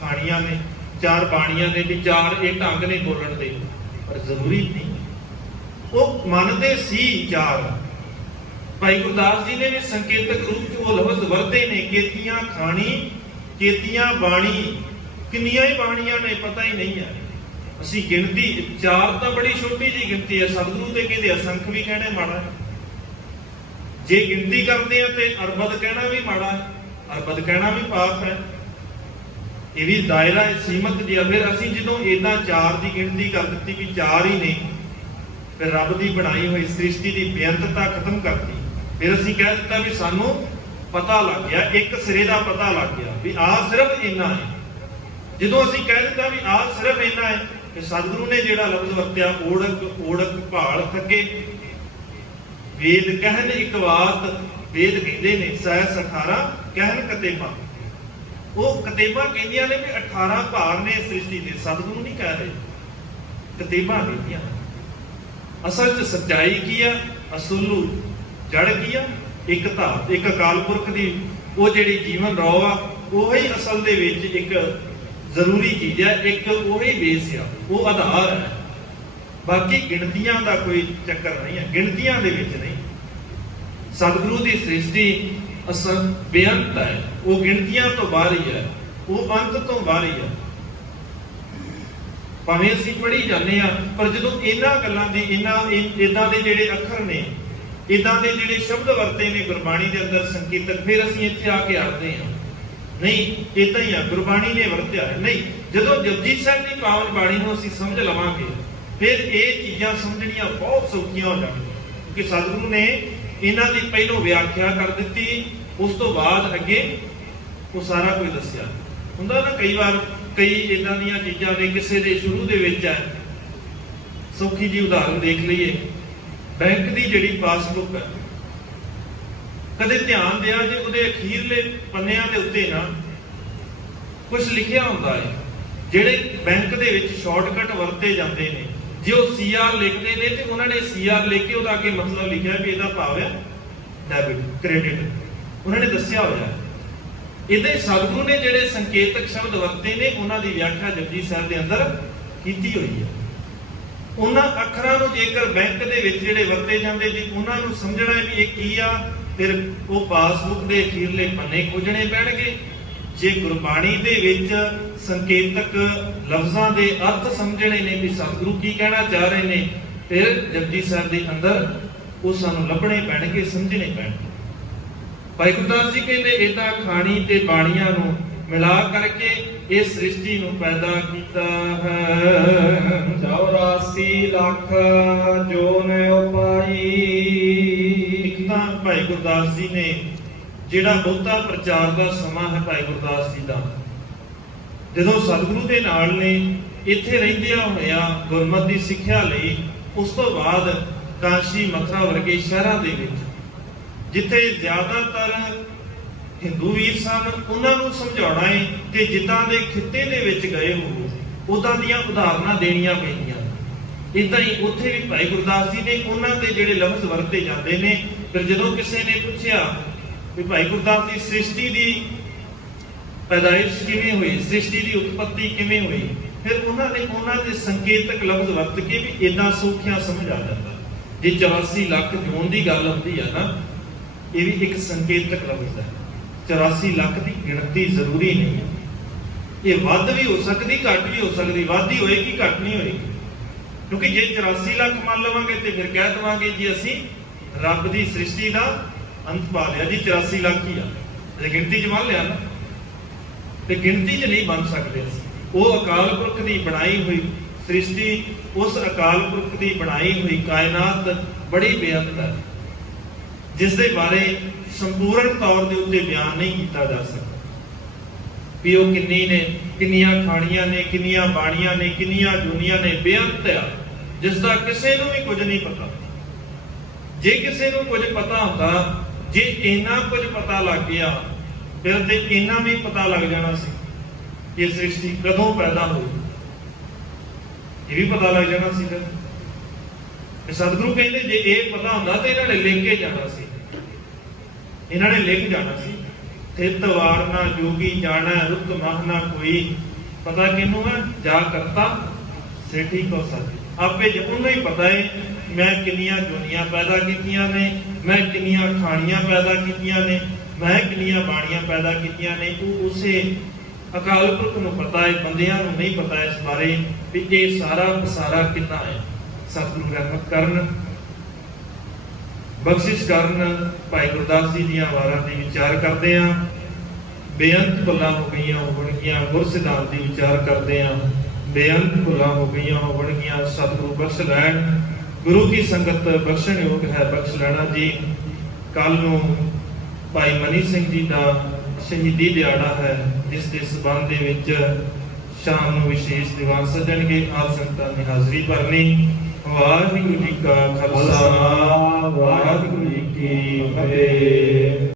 ਖਾਣੀਆਂ ਨੇ, 4 ਬਾਣੀਆਂ ਨੇ ਵੀ 4 ਇਹ ਢੰਗ ਨੇ ਬੋਲਣ ਦੇ, ਪਰ ਜ਼ਰੂਰੀ ਨਹੀਂ। ਉਹ ਮੰਨਦੇ ਸੀ 4। ਭਾਈ ਗੁਰਦਾਸ ਜੀ ਨੇ ਵੀ ਸੰਕੇਤਕ ਰੂਪ 'ਚ ਉਹ ਲਫ਼ਜ਼ ਵਰਤੇ ਨੇ, ਕੇਤੀਆਂ ਖਾਣੀ, ਕੇਤੀਆਂ ਬਾਣੀ। ਕਿੰਨੀਆਂ ਹੀ ਬਾਣੀਆਂ ਨੇ ਪਤਾ ਹੀ ਨਹੀਂ ਹੈ। ਅਸੀਂ ਗਿਣਤੀ 4 ਤਾਂ ਬੜੀ ਛੋਟੀ ਜਿਹੀ ਗਿਣਤੀ ਹੈ, ਸਤਿਗੁਰੂ ਤੇ ਕਹਿੰਦੇ ਅਸੰਖ ਵੀ ਕਹਿਣੇ ਮਾੜਾ ਹੈ। ਜੇ ਗਿਣਤੀ ਕਰਦੇ ਆ ਤੇ ਅਰਬਦ ਕਹਿਣਾ ਵੀ ਮਾੜਾ ਹੈ, ਅਰਬਦ ਕਹਿਣਾ ਵੀ ਪਾਪ ਹੈ। ਇਹ ਵੀ ਦਾਇਰਾ ਸੀਮਤ ਜਿਹਾ। ਫਿਰ ਅਸੀਂ ਜਦੋਂ ਏਦਾਂ 4 ਦੀ ਗਿਣਤੀ ਕਰ ਦਿੱਤੀ ਵੀ 4 ਹੀ ਨੇ, ਫਿਰ ਰੱਬ ਦੀ ਬਣਾਈ ਹੋਈ ਸ੍ਰਿਸ਼ਟੀ ਦੀ ਬੇਅੰਤਤਾ ਖਤਮ ਕਰਤੀ। ਫਿਰ ਅਸੀਂ ਕਹਿ ਦਿੱਤਾ ਵੀ ਸਾਨੂੰ ਪਤਾ ਲੱਗ ਗਿਆ, ਇੱਕ ਸਿਰੇ ਦਾ ਪਤਾ ਲੱਗ ਗਿਆ ਵੀ ਆਹ ਸਿਰਫ ਇੰਨਾ ਹੈ। ਜਦੋਂ ਅਸੀਂ ਕਹਿ ਦਿੱਤਾ ਵੀ ਆਹ ਸਿਰਫ ਇੰਨਾ ਹੈ, ਤੇ ਸਤਿਗੁਰੂ ਨੇ ਜਿਹੜਾ ਲਫ਼ਜ਼ ਵਰਤਿਆ ਓੜਕ ਭਾਲ ਥੱਕੇ, ਵੇਦ ਕਹਿਣ ਇਕਵਾਤ, ਵੇਦ ਕਹਿੰਦੇ ਨੇ ਸਹਿ 18 ਕਹਿਣ ਕਤੇਬਾ। ਉਹ ਕਤੇਬਾ ਕਹਿੰਦੀਆਂ ਨੇ ਵੀ 18 ਭਾਰ ਨੇ ਸ੍ਰਿਸ਼ਟੀ ਦੇ, ਸਤਿਗੁਰੂ ਨਹੀਂ ਕਹਿ ਰਹੇ, ਕਤੇਬਾ ਕਹਿੰਦੀਆਂ। ਅਸਲ 'ਚ ਸੱਚਾਈ ਕੀ ਆ? ਅਸੂਲੂ ਜੜ ਕੀ ਆ? ਇੱਕ ਧਾਤ, ਇੱਕ ਅਕਾਲ ਪੁਰਖ ਦੀ ਉਹ ਜਿਹੜੀ ਜੀਵਨ ਰੌ ਆ, ਉਹੀ ਅਸਲ ਦੇ ਵਿੱਚ ਇੱਕ ਜ਼ਰੂਰੀ ਚੀਜ਼ ਹੈ, ਇੱਕ ਉਹੀ ਬੇਸ ਆ, ਉਹ ਆਧਾਰ ਹੈ। ਬਾਕੀ ਗਿਣਤੀਆਂ ਦਾ ਕੋਈ ਚੱਕਰ ਨਹੀਂ ਹੈ, ਗਿਣਤੀਆਂ ਦੇ ਵਿੱਚ ਨਹੀਂ। ਸਤਿਗੁਰੂ ਦੀ ਸ੍ਰਿਸ਼ਟੀ ਅਸਲ ਬੇਅੰਤ ਹੈ, ਉਹ ਗਿਣਤੀਆਂ ਤੋਂ ਬਾਹਰ ਹੀ ਹੈ, ਉਹ ਅੰਤ ਤੋਂ ਬਾਹਰ ਹੀ ਹੈ। ਭਾਵੇਂ ਅਸੀਂ ਪੜ੍ਹੀ ਜਾਂਦੇ ਆ, ਪਰ ਜਦੋਂ ਇਹਨਾਂ ਗੱਲਾਂ ਦੀ ਇਦਾਂ ਦੇ ਜਿਹੜੇ ਅੱਖਰ ਨੇ, ਇਦਾਂ ਦੇ ਜਿਹੜੇ ਸ਼ਬਦ ਵਰਤੇ ਨੇ ਗੁਰਬਾਣੀ ਦੇ ਅੰਦਰ ਸੰਕੀਰਤਨ, ਫਿਰ ਅਸੀਂ ਇੱਥੇ ਆ ਕੇ ਆਖਦੇ ਹਾਂ ਨਹੀਂ ਇਦਾਂ ਹੀ ਆ, ਗੁਰਬਾਣੀ ਨੇ ਵਰਤਿਆ ਹੈ। ਨਹੀਂ, ਜਦੋਂ ਜਪਜੀ ਸਾਹਿਬ ਦੀ ਪਾਵਨ ਬਾਣੀ ਨੂੰ ਅਸੀਂ ਸਮਝ ਲਵਾਂਗੇ, ਫਿਰ ਇਹ ਚੀਜ਼ਾਂ ਸਮਝਣੀਆਂ ਬਹੁਤ ਸੌਖੀਆਂ ਹੋ ਜਾਣਗੀਆਂ, ਕਿਉਂਕਿ ਸਤਿਗੁਰੂ ਨੇ ਇਹਨਾਂ ਦੀ ਪਹਿਲੋਂ ਵਿਆਖਿਆ ਕਰ ਦਿੱਤੀ, ਉਸ ਤੋਂ ਬਾਅਦ ਅੱਗੇ ਉਹ ਸਾਰਾ ਕੁਝ ਦੱਸਿਆ ਹੁੰਦਾ ਨਾ। ਕਈ ਵਾਰ ਕਈ ਇਦਾਂ ਦੀਆਂ ਚੀਜ਼ਾਂ ਨੇ, ਕਿਸੇ ਦੇ ਸ਼ੁਰੂ ਦੇ ਵਿੱਚ ਹੈ, ਸੌਖੀ ਜੀ ਉਦਾਹਰਨ ਦੇਖ ਲਈਏ, ਬੈਂਕ ਦੀ ਜਿਹੜੀ ਪਾਸਬੁੱਕ ਹੈ, ਕਦੇ ਧਿਆਨ ਦਿਆ ਜੇ ਉਹਦੇ ਅਖੀਰਲੇ ਪੰਨਿਆਂ ਦੇ ਉੱਤੇ ਨਾ ਕੁਝ ਲਿਖਿਆ ਹੁੰਦਾ ਹੈ। ਜਿਹੜੇ ਬੈਂਕ ਦੇ ਵਿੱਚ ਸ਼ਾਰਟਕਟ ਵਰਤੇ ਜਾਂਦੇ ਨੇ, ਜੇ ਉਹ CR ਲਿਖਦੇ ਨੇ ਤੇ ਉਹਨਾਂ ਨੇ CR ਲਿਖ ਕੇ ਉਹਦਾ ਅੱਗੇ ਮਤਲਬ ਲਿਖਿਆ ਵੀ ਇਹਦਾ ਭਾਵ ਹੈ ਡੈਬਿਟ, ਕ੍ਰੈਡਿਟ, ਉਹਨਾਂ ਨੇ ਦੱਸਿਆ ਹੋਇਆ। ਇਹਦੇ ਸਤਿਗੁਰੂ ਨੇ ਜਿਹੜੇ ਸੰਕੇਤਕ ਸ਼ਬਦ ਵਰਤੇ ਨੇ, ਉਹਨਾਂ ਦੀ ਵਿਆਖਿਆ ਜਪਜੀ ਸਾਹਿਬ ਦੇ ਅੰਦਰ ਕੀਤੀ ਹੋਈ ਹੈ। ਉਹਨਾਂ ਅੱਖਰਾਂ ਨੂੰ ਜੇਕਰ ਬੈਂਕ ਦੇ ਵਿੱਚ ਜਿਹੜੇ ਵਰਤੇ ਜਾਂਦੇ, ਜੇ ਉਹਨਾਂ ਨੂੰ ਸਮਝਣਾ ਹੈ ਵੀ ਇਹ ਕੀ ਆ, ਫਿਰ ਉਹ ਪਾਸਬੁੱਕ ਦੇ ਅਖੀਰਲੇ ਪੰਨੇ ਖੋਜਣੇ ਪੈਣਗੇ। ਜੇ ਗੁਰਬਾਣੀ ਦੇ ਵਿੱਚ ਸੰਕੇਤਕ ਲਫ਼ਜ਼ਾਂ ਦੇ ਅਰਥ ਸਮਝਣੇ ਨੇ ਵੀ ਸਤਿਗੁਰੂ ਕੀ ਕਹਿਣਾ ਚਾਹ ਰਹੇ ਨੇ, ਫਿਰ ਜਪਜੀ ਸਾਹਿਬ ਦੇ ਅੰਦਰ ਉਹ ਸਾਨੂੰ ਲੱਭਣੇ ਪੈਣਗੇ, ਸਮਝਣੇ ਪੈਣਗੇ। ਭਾਈ ਗੁਰਦਾਸ ਜੀ ਕਹਿੰਦੇ ਏਦਾਂ ਖਾਣੀ ਤੇ ਬਾਣੀਆਂ ਨੂੰ ਮਿਲਾ ਕਰਕੇ ਇਸ ਸ੍ਰਿਸ਼ਟੀ ਨੂੰ ਪੈਦਾ ਕੀਤਾ ਹੈ। 84 ਲੱਖ ਜੋਨ ਉਪਾਈ। ਇੱਕ ਤਾਂ ਭਾਈ ਗੁਰਦਾਸ ਜੀ ਨੇ ਜਿਹੜਾ ਬਹੁਤਾ ਪ੍ਰਚਾਰ ਦਾ ਸਮਾਂ ਹੈ ਭਾਈ ਗੁਰਦਾਸ ਜੀ ਦਾ, ਜਦੋਂ ਸਤਿਗੁਰੂ ਦੇ ਨਾਲ ਨੇ ਇੱਥੇ ਰਹਿੰਦਿਆਂ ਹੋਇਆ ਗੁਰਮਤਿ ਦੀ ਸਿੱਖਿਆ ਲਈ, ਉਸ ਤੋਂ ਬਾਅਦ ਕਾਸ਼ੀ ਮਥੁਰਾ ਵਰਗੇ ਸ਼ਹਿਰਾਂ ਦੇ ਵਿੱਚ ਜਿੱਥੇ ਜ਼ਿਆਦਾਤਰ ਹਿੰਦੂ ਵੀਰ ਸਨ, ਉਹਨਾਂ ਨੂੰ ਸਮਝਾਉਣਾ ਹੈ ਕਿ ਜਿੱਦਾਂ ਦੇ ਖਿੱਤੇ ਦੇ ਵਿੱਚ ਗਏ ਹੋ ਉਦਾਂ ਦੀਆਂ ਉਦਾਹਰਨਾਂ ਦੇਣੀਆਂ ਪੈਂਦੀਆਂ। ਇਦਾਂ ਹੀ ਉੱਥੇ ਵੀ ਭਾਈ ਗੁਰਦਾਸ ਜੀ ਨੇ ਉਹਨਾਂ ਦੇ ਜਿਹੜੇ ਲਫ਼ਜ਼ ਵਰਤੇ ਜਾਂਦੇ ਨੇ। ਫਿਰ ਜਦੋਂ ਕਿਸੇ ਨੇ ਪੁੱਛਿਆ ਵੀ ਭਾਈ ਗੁਰਦਾਸ ਦੀ ਸ੍ਰਿਸ਼ਟੀ ਦੀ ਪੈਦਾਇਸ਼ ਕਿਵੇਂ ਹੋਈ, ਸ੍ਰਿਸ਼ਟੀ ਦੀ ਉਤਪਤੀ ਕਿਵੇਂ ਹੋਈ, ਫਿਰ ਉਹਨਾਂ ਦੇ ਸੰਕੇਤਕ ਲਫ਼ਜ਼ ਵਰਤ ਕੇ ਵੀ ਇਦਾਂ ਸੌਖਿਆ ਸਮਝ ਆ ਜਾਂਦਾ। ਜੇ 84 ਲੱਖ ਜੂਨ ਦੀ ਗੱਲ ਹੁੰਦੀ ਹੈ ਨਾ, ਇਹ ਵੀ ਇੱਕ ਸੰਕੇਤਕ ਲਫ਼ਜ਼ ਹੈ। 84 ਲੱਖ ਦੀ ਗਿਣਤੀ ਜ਼ਰੂਰੀ ਨਹੀਂ ਹੈ, ਇਹ ਵੱਧ ਵੀ ਹੋ ਸਕਦੀ, ਘੱਟ ਵੀ ਹੋ ਸਕਦੀ। ਵੱਧ ਹੀ ਹੋਏਗੀ, ਘੱਟ ਨਹੀਂ ਹੋਏਗੀ। ਕਿਉਂਕਿ ਜੇ 84 ਲੱਖ ਮੰਨ ਲਵਾਂਗੇ ਤੇ ਫਿਰ ਕਹਿ ਦੇਵਾਂਗੇ ਜੀ ਅਸੀਂ ਰੱਬ ਦੀ ਸ੍ਰਿਸ਼ਟੀ ਦਾ ਅੰਤ ਪਾ ਲਿਆ ਜੀ, 84 ਲੱਖ ਹੀ ਆ। ਜੇ ਗਿਣਤੀ 'ਚ ਮੰਨ ਲਿਆ ਨਾ, ਤੇ ਗਿਣਤੀ 'ਚ ਨਹੀਂ ਬਣ ਸਕਦੇ ਅਸੀਂ। ਉਹ ਅਕਾਲ ਪੁਰਖ ਦੀ ਬਣਾਈ ਹੋਈ ਸ੍ਰਿਸ਼ਟੀ, ਉਸ ਅਕਾਲ ਪੁਰਖ ਦੀ ਬਣਾਈ ਹੋਈ ਕਾਇਨਾਤ ਬੜੀ ਬੇਅੰਤ ਹੈ, ਜਿਸ ਦੇ ਬਾਰੇ ਸੰਪੂਰਨ ਤੌਰ ਦੇ ਉੱਤੇ ਬਿਆਨ ਨਹੀਂ ਕੀਤਾ ਜਾ ਸਕਦਾ ਵੀ ਉਹ ਕਿੰਨੀ ਨੇ, ਕਿੰਨੀਆਂ ਖਾਣੀਆਂ ਨੇ, ਕਿੰਨੀਆਂ ਬਾਣੀਆਂ ਨੇ, ਕਿੰਨੀਆਂ ਜੂਨੀਆਂ ਨੇ। ਬੇਅੰਤ ਆ, ਜਿਸ ਦਾ ਕਿਸੇ ਨੂੰ ਵੀ ਕੁਝ ਨਹੀਂ ਪਤਾ। ਜੇ ਕਿਸੇ ਨੂੰ ਕੁਝ ਪਤਾ ਹੁੰਦਾ, ਜੇ ਇੰਨਾ ਕੁਝ ਪਤਾ ਲੱਗ ਗਿਆ, ਫਿਰ ਤੇ ਇੰਨਾ ਵੀ ਪਤਾ ਲੱਗ ਜਾਣਾ ਸੀ ਕਿ ਸ੍ਰਿਸ਼ਟੀ ਕਦੋਂ ਪੈਦਾ ਹੋਈ, ਇਹ ਵੀ ਪਤਾ ਲੱਗ ਜਾਣਾ ਸੀ। ਫਿਰ ਸਤਿਗੁਰੂ ਕਹਿੰਦੇ ਜੇ ਇਹ ਪਤਾ ਹੁੰਦਾ ਤੇ ਇਹਨਾਂ ਨੇ ਲਿਖ ਕੇ ਜਾਣਾ ਸੀ, ਇਹਨਾਂ ਨੇ ਲਿਖ ਜਾਣਾ ਸੀ। ਥਿਤ ਵਾਰ ਨਾ ਜੋਗੀ ਜਾਣਾ, ਰੁੱਤ ਮਹ ਨਾ ਕੋਈ, ਪਤਾ ਕਿਹਨੂੰ ਹੈ? ਜਾ ਕਰਤਾ ਸੇਠੀ ਕੋ ਸਤ। ਆਪੇ ਉਹਨੂੰ ਹੀ ਪਤਾ ਹੈ ਮੈਂ ਕਿੰਨੀਆਂ ਜੁਨੀਆਂ ਪੈਦਾ ਕੀਤੀਆਂ ਨੇ, ਮੈਂ ਕਿੰਨੀਆਂ ਖਾਣੀਆਂ ਪੈਦਾ ਕੀਤੀਆਂ ਨੇ, ਮੈਂ ਕਿੰਨੀਆਂ ਬਾਣੀਆਂ ਪੈਦਾ ਕੀਤੀਆਂ ਨੇ। ਉਹ ਉਸੇ ਅਕਾਲ ਪੁਰਖ ਨੂੰ ਪਤਾ ਹੈ, ਬੰਦਿਆਂ ਨੂੰ ਨਹੀਂ ਪਤਾ ਇਸ ਬਾਰੇ ਵੀ ਇਹ ਸਾਰਾ ਪਸਾਰਾ ਕਿੰਨਾ ਹੈ। ਸਤਿਗੁਰੂ ਰਹਿਮਤ ਕਰਨ। ਬਖਸ਼ਿਸ਼ ਕਰਨ ਭਾਈ ਗੁਰਦਾਸ ਜੀ ਦੀਆਂ ਵਾਰਾਂ ਦੀ ਵਿਚਾਰ ਕਰਦੇ ਹਾਂ। ਬੇਅੰਤ ਭੁੱਲਾਂ ਹੋ ਗਈਆਂ ਹੋਣਗੀਆਂ, ਗੁਰ ਸਿਧਾਂਤ ਦੀ ਵਿਚਾਰ ਕਰਦੇ ਹਾਂ। ਬੇਅੰਤ ਭੁੱਲਾਂ ਹੋ ਗਈਆਂ ਹੋਣਗੀਆਂ, ਸਤਿਗੁਰੂ ਬਖਸ਼ ਲੈਣ। ਗੁਰੂ ਕੀ ਸੰਗਤ ਬਖਸ਼ਣ ਯੋਗ ਹੈ, ਬਖਸ਼ ਲੈਣਾ ਜੀ। ਕੱਲ ਨੂੰ ਭਾਈ ਮਨੀ ਸਿੰਘ ਜੀ ਦਾ ਸ਼ਹੀਦੀ ਦਿਹਾੜਾ ਹੈ, ਜਿਸ ਦੇ ਸਬੰਧ ਦੇ ਵਿੱਚ ਸ਼ਾਮ ਨੂੰ ਵਿਸ਼ੇਸ਼ ਦੀਵਾਨ ਸੱਜਣਗੇ। ਆਪ ਸੰਗਤਾਂ ਨੇ ਹਾਜ਼ਰੀ ਭਰਨੀ। ਵਾਹਿਗੁਰੂ ਜੀ ਕਾ ਖਾਲਸਾ, ਵਾਹਿਗੁਰੂ ਜੀ ਕੀ ਫਤਿਹ।